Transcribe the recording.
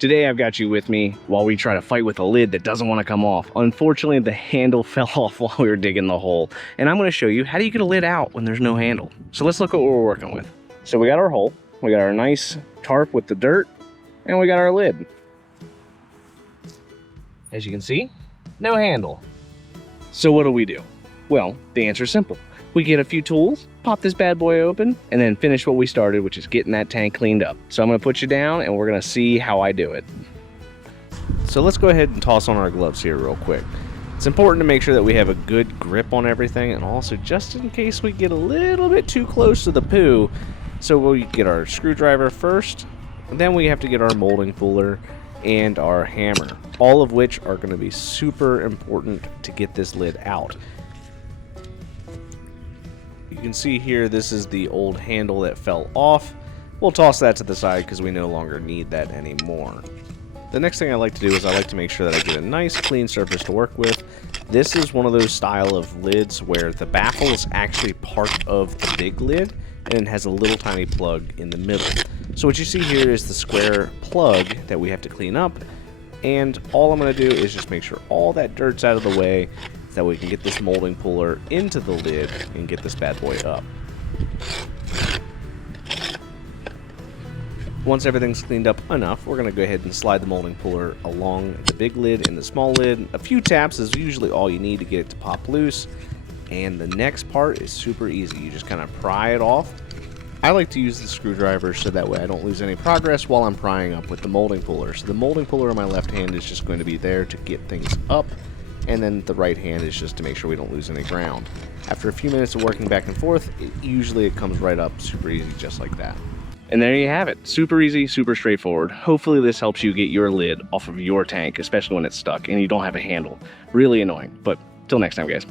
Today I've got you with me while we try to fight with a lid that doesn't want to come off. Unfortunately, the handle fell off while we were digging the hole. And I'm going to show you how do you get a lid out when there's no handle. So let's look at what we're working with. So we got our hole, we got our nice tarp with the dirt, and we got our lid. As you can see, no handle. So what do? Well, the answer is simple. We get a few tools, pop this bad boy open, and then finish what we started, which is getting that tank cleaned up. So I'm gonna put you down and we're gonna see how I do it. So let's go ahead and toss on our gloves here real quick. It's important to make sure that we have a good grip on everything, and also just in case we get a little bit too close to the poo. So we'll get our screwdriver first, and then we have to get our molding fuller and our hammer, all of which are gonna be super important to get this lid out. You can see here, this is the old handle that fell off. We'll toss that to the side because we no longer need that anymore. The next thing I like to do is I like to make sure that I get a nice clean surface to work with. This is one of those style of lids where the baffle is actually part of the big lid and it has a little tiny plug in the middle. So what you see here is the square plug that we have to clean up, and all I'm going to do is just make sure all that dirt's out of the way, so that we can get this molding puller into the lid and get this bad boy up. Once everything's cleaned up enough, we're going to go ahead and slide the molding puller along the big lid and the small lid. A few taps is usually all you need to get it to pop loose. And the next part is super easy. You just kind of pry it off. I like to use the screwdriver so that way I don't lose any progress while I'm prying up with the molding puller. So the molding puller in my left hand is just going to be there to get things up, and then the right hand is just to make sure we don't lose any ground. After a few minutes of working back and forth, usually it comes right up super easy, just like that. And there you have it. Super easy, super straightforward. Hopefully this helps you get your lid off of your tank, especially when it's stuck and you don't have a handle. Really annoying, but till next time, guys.